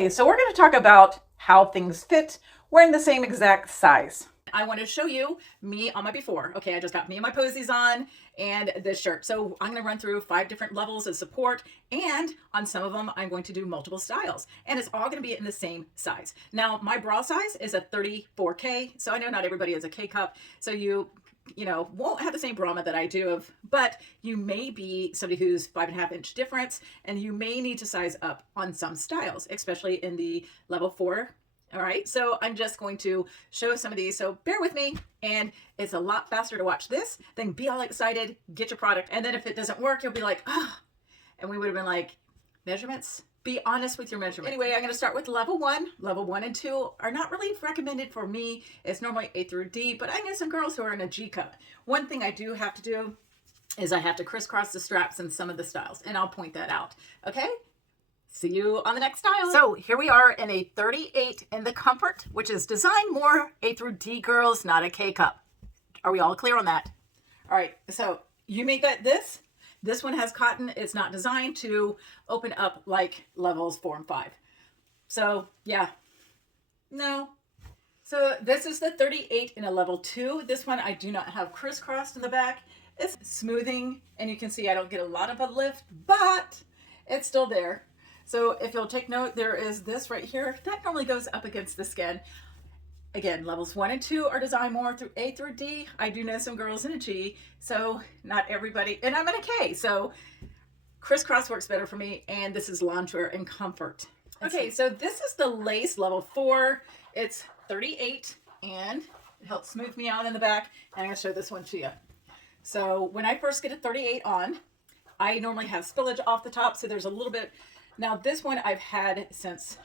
Okay, so we're going to talk about how things fit wearing the same exact size. I want to show you me on my before. Okay, I just got me and my posies on and this shirt. So I'm going to run through 5 different levels of support, and on some of them I'm going to do multiple styles, and it's all going to be in the same size. Now my bra size is a 34K, so I know not everybody is a K cup, so you won't have the same bralette that I do, but you may be somebody who's 5.5-inch difference, and you may need to size up on some styles, especially in the level 4. All right, so I'm just going to show some of these, so bear with me, and it's a lot faster to watch this than be all excited, get your product, and then if it doesn't work, you'll be like, oh, and we would have been like, measurements? Be honest with your measurements. Anyway, I'm going to start with level 1. Level 1 and 2 are not really recommended for me. It's normally A through D, but I know some girls who are in a G cup. One thing I do have to do is I have to crisscross the straps in some of the styles, and I'll point that out. Okay? See you on the next style. So here we are in a 38 in the comfort, which is designed more A through D girls, not a K cup. Are we all clear on that? All right, so you may get this. This one has cotton. It's not designed to open up like levels 4 and 5. So yeah, no. So this is the 38 in a level 2. This one I do not have crisscrossed in the back. It's smoothing, and you can see I don't get a lot of a lift, but it's still there. So if you'll take note, there is this right here. That normally goes up against the skin. Again, levels 1 and 2 are designed more through A through D. I do know some girls in a G, so not everybody, and I'm in a K, so crisscross works better for me, and this is loungewear and comfort. Okay, so this is the lace level 4. It's 38, and it helps smooth me out in the back, and I'm going to show this one to you. So when I first get a 38 on, I normally have spillage off the top, so there's a little bit. Now this one I've had since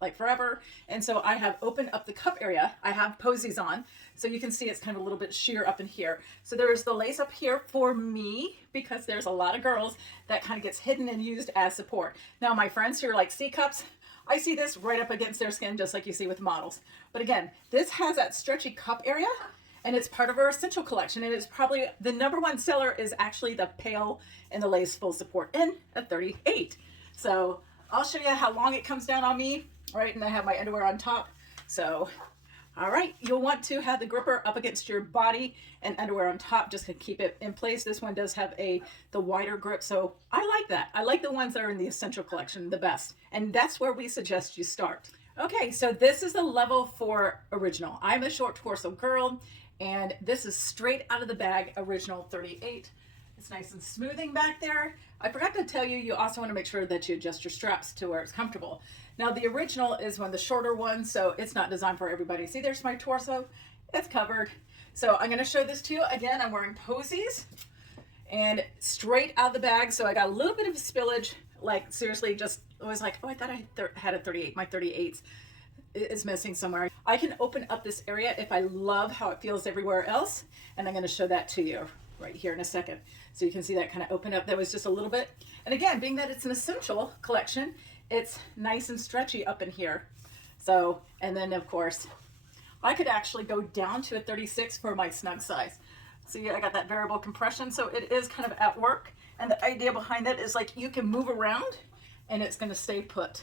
like forever, and so I have opened up the cup area. I have posies on, so you can see it's kind of a little bit sheer up in here. So there's the lace up here for me, because there's a lot of girls that kind of gets hidden and used as support. Now my friends who are like C cups, I see this right up against their skin, just like you see with models. But again, this has that stretchy cup area, and it's part of our essential collection, and it's probably the #1 seller is actually the pale and the lace full support in a 38. So I'll show you how long it comes down on me. Right, and I have my underwear on top. So, all right, you'll want to have the gripper up against your body and underwear on top just to keep it in place. This one does have the wider grip, so I like that. I like the ones that are in the essential collection the best, and that's where we suggest you start. Okay, so this is the level 4 original. I'm a short torso girl, and this is straight out of the bag original 38. It's nice and smoothing back there. I forgot to tell you, you also want to make sure that you adjust your straps to where it's comfortable. Now the original is one of the shorter ones, so it's not designed for everybody. See, there's my torso, it's covered. So I'm gonna show this to you. Again, I'm wearing posies and straight out of the bag. So I got a little bit of spillage, like seriously, just I was like, oh, I thought I had a 38, my 38s is missing somewhere. I can open up this area if I love how it feels everywhere else, and I'm gonna show that to you right here in a second. So you can see that kind of open up. That was just a little bit. And again, being that it's an essential collection, it's nice and stretchy up in here. So, and then of course, I could actually go down to a 36 for my snug size. See, I got that variable compression, so it is kind of at work. And the idea behind it is like you can move around and it's gonna stay put,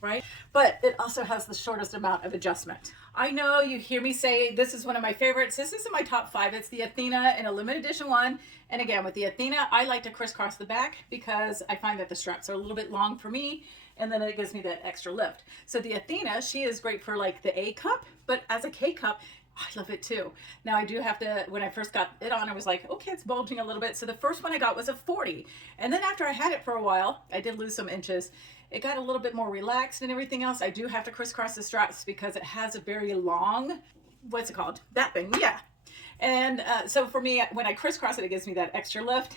right? But it also has the shortest amount of adjustment. I know you hear me say this is one of my favorites. This is in my top 5. It's the Athena in a limited edition one. And again, with the Athena, I like to crisscross the back because I find that the straps are a little bit long for me, and then it gives me that extra lift. So the Athena, she is great for like the A cup, but as a K cup, I love it too. Now I do have to, when I first got it on, I was like, okay, it's bulging a little bit. So the first one I got was a 40. And then after I had it for a while, I did lose some inches. It got a little bit more relaxed and everything else. I do have to crisscross the straps because it has a very long, what's it called? That thing, yeah. And so for me, when I crisscross it, it gives me that extra lift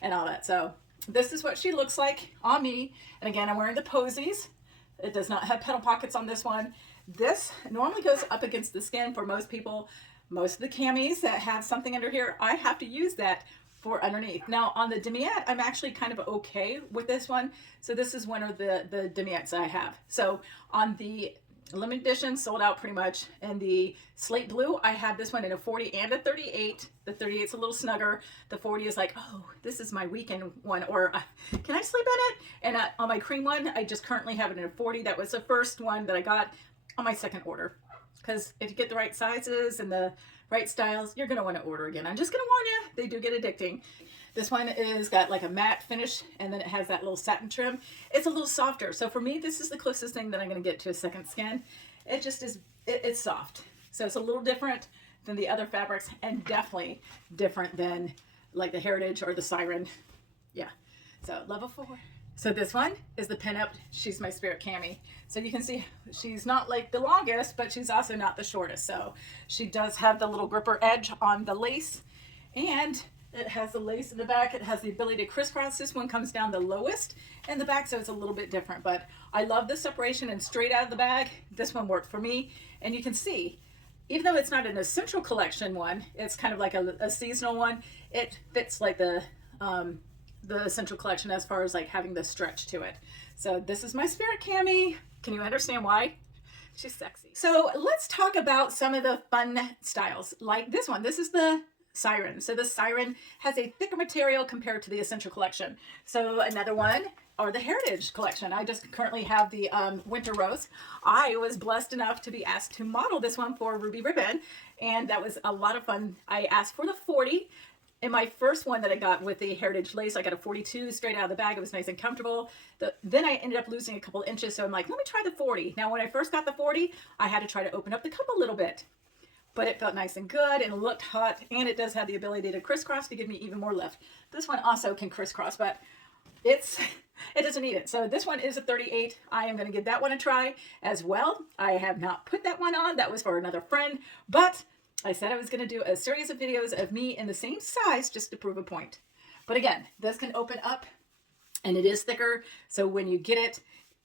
and all that. So this is what she looks like on me. And again, I'm wearing the posies. It does not have pedal pockets on this one. This normally goes up against the skin for most people. Most of the camis that have something under here, I have to use that for underneath. Now on the demiette, I'm actually kind of okay with this one. So this is one of the demiettes I have. So on the limited edition, sold out pretty much. And the slate blue, I have this one in a 40 and a 38. The 38's a little snugger. The 40 is like, oh, this is my weekend one, or can I sleep in it? And on my cream one, I just currently have it in a 40. That was the first one that I got on my second order. Because if you get the right sizes and the right styles, you're going to want to order again. I'm just going to warn you, they do get addicting. This one is got like a matte finish, and then it has that little satin trim. It's a little softer. So for me, this is the closest thing that I'm going to get to a second skin. It just is, it's soft. So it's a little different than the other fabrics, and definitely different than like the Heritage or the Siren. Yeah. So level 4. So this one is the Pinup. She's my spirit cami. So you can see she's not like the longest, but she's also not the shortest. So she does have the little gripper edge on the lace, and it has the lace in the back. It has the ability to crisscross. This one comes down the lowest in the back, so it's a little bit different. But I love the separation and straight out of the bag. This one worked for me. And you can see, even though it's not an essential collection one, it's kind of like a seasonal one. It fits like the essential collection as far as like having the stretch to it. So this is my spirit cami. Can you understand why? She's sexy. So let's talk about some of the fun styles like this one. This is the Siren. So the Siren has a thicker material compared to the Essential Collection. So another one, or the Heritage Collection. I just currently have the Winter Rose. I was blessed enough to be asked to model this one for Ruby Ribbon, and that was a lot of fun. I asked for the 40. In my first one that I got with the Heritage lace, I got a 42 straight out of the bag. It was nice and comfortable. Then I ended up losing a couple inches, so I'm like, let me try the 40. Now, when I first got the 40, I had to try to open up the cup a little bit. But it felt nice and good and looked hot, and it does have the ability to crisscross to give me even more lift. This one also can crisscross, but it doesn't need it. So this one is a 38. I am going to give that one a try as well. I have not put that one on. That was for another friend, but I said I was going to do a series of videos of me in the same size just to prove a point. But again, this can open up, and it is thicker. So when you get it,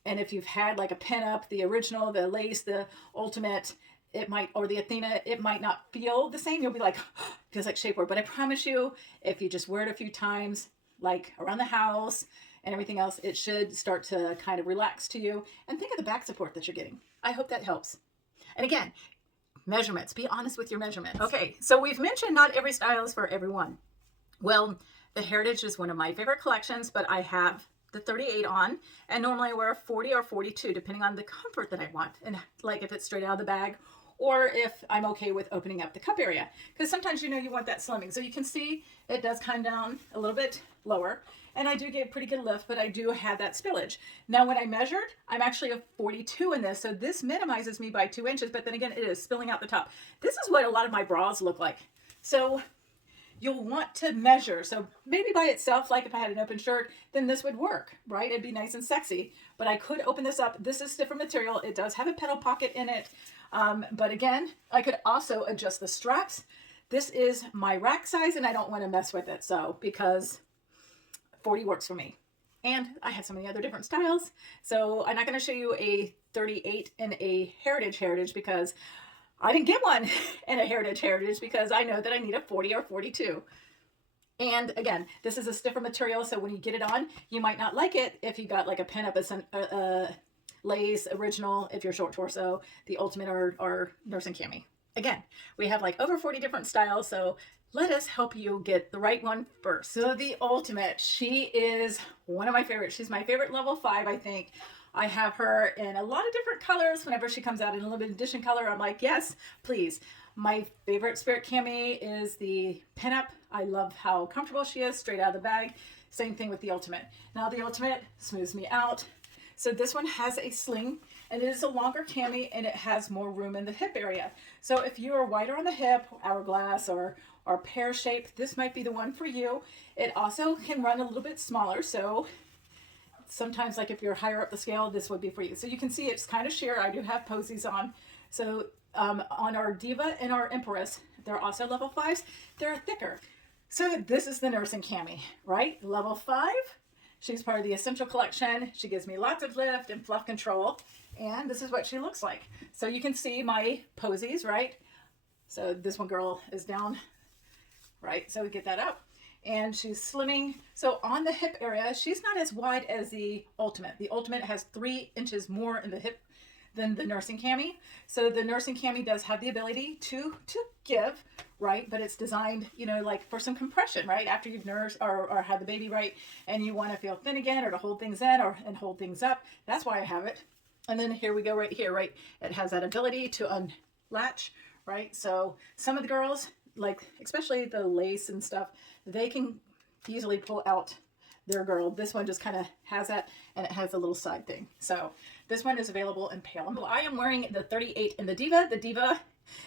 and if you've had like a Pinup, the original, the lace, the ultimate, it might, or the Athena, it might not feel the same. You'll be like, oh, feels like shapewear. But I promise you, if you just wear it a few times, like around the house and everything else, it should start to kind of relax to you. And think of the back support that you're getting. I hope that helps. And again, measurements. Be honest with your measurements. Okay, so we've mentioned not every style is for everyone. Well, the Heritage is one of my favorite collections, but I have the 38 on, and normally I wear a 40 or 42, depending on the comfort that I want. And like if it's straight out of the bag, or if I'm okay with opening up the cup area. Because sometimes, you know, you want that slimming. So you can see it does come down a little bit lower. And I do get pretty good lift, but I do have that spillage. Now, when I measured, I'm actually a 42 in this. So this minimizes me by 2 inches, but then again, it is spilling out the top. This is what a lot of my bras look like. So you'll want to measure. So maybe by itself, like if I had an open shirt, then this would work, right? It'd be nice and sexy. But I could open this up. This is different material. It does have a pedal pocket in it. But again, I could also adjust the straps. This is my rack size, and I don't want to mess with it. So because 40 works for me. And I have so many other different styles. So I'm not going to show you a 38 in a Heritage because I didn't get one in a Heritage because I know that I need a 40 or 42. And again, this is a stiffer material, so when you get it on, you might not like it if you got like a Pinup, lace, original, if you're short torso, the ultimate, or nursing cami. Again, we have like over 40 different styles, so let us help you get the right one first. So the ultimate, she is one of my favorites. She's my favorite level 5, I think. I have her in a lot of different colors. Whenever she comes out in a limited edition color, I'm like, yes, please. My favorite spirit cami is the Pinup. I love how comfortable she is straight out of the bag. Same thing with the ultimate. Now the ultimate smooths me out. So this one has a sling, and it is a longer cami, and it has more room in the hip area. So if you are wider on the hip, hourglass, or pear shape, this might be the one for you. It also can run a little bit smaller, so sometimes like if you're higher up the scale, this would be for you. So you can see it's kind of sheer. I do have posies on. So on our Diva and our Empress, they're also level 5s. They're thicker. So this is the nursing cami, right? Level 5. She's part of the Essential Collection. She gives me lots of lift and fluff control. And this is what she looks like. So you can see my posies, right? So this one girl is down, right? So we get that up. And she's slimming. So on the hip area, she's not as wide as the ultimate. The ultimate has 3 inches more in the hip than the nursing cami. So the nursing cami does have the ability to give, right? But it's designed, you know, like for some compression, right? After you've nursed or had the baby, right? And you want to feel thin again, or to hold things in, or and hold things up. That's why I have it. And then here we go right here, right? It has that ability to unlatch, right? So some of the girls, like especially the lace and stuff, they can easily pull out their girdle. This one just kind of has that, and it has a little side thing. So this one is available in pale and blue. I am wearing the 38 in the Diva. The Diva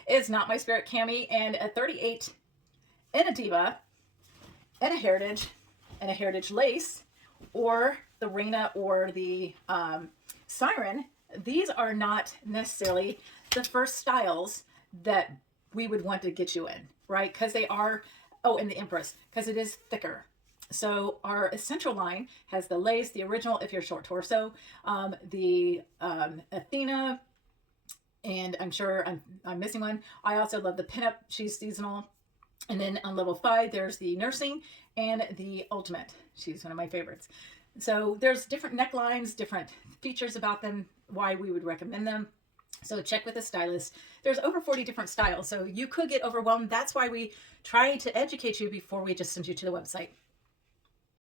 is not my spirit cami, and a 38 in a Diva, and a heritage lace, or the Reina or the Siren. These are not necessarily the first styles that we would want to get you in, right? Because they are, oh, and the Empress, because it is thicker. So our essential line has the lace, the original if you're short torso, the Athena, and I'm sure I'm missing one. I also love the Pinup. She's seasonal. And then on level 5, there's the nursing and the ultimate. She's one of my favorites. So there's different necklines, different features about them, why we would recommend them. So check with a stylist. There's over 40 different styles, so you could get overwhelmed. That's why we try to educate you before we just send you to the website.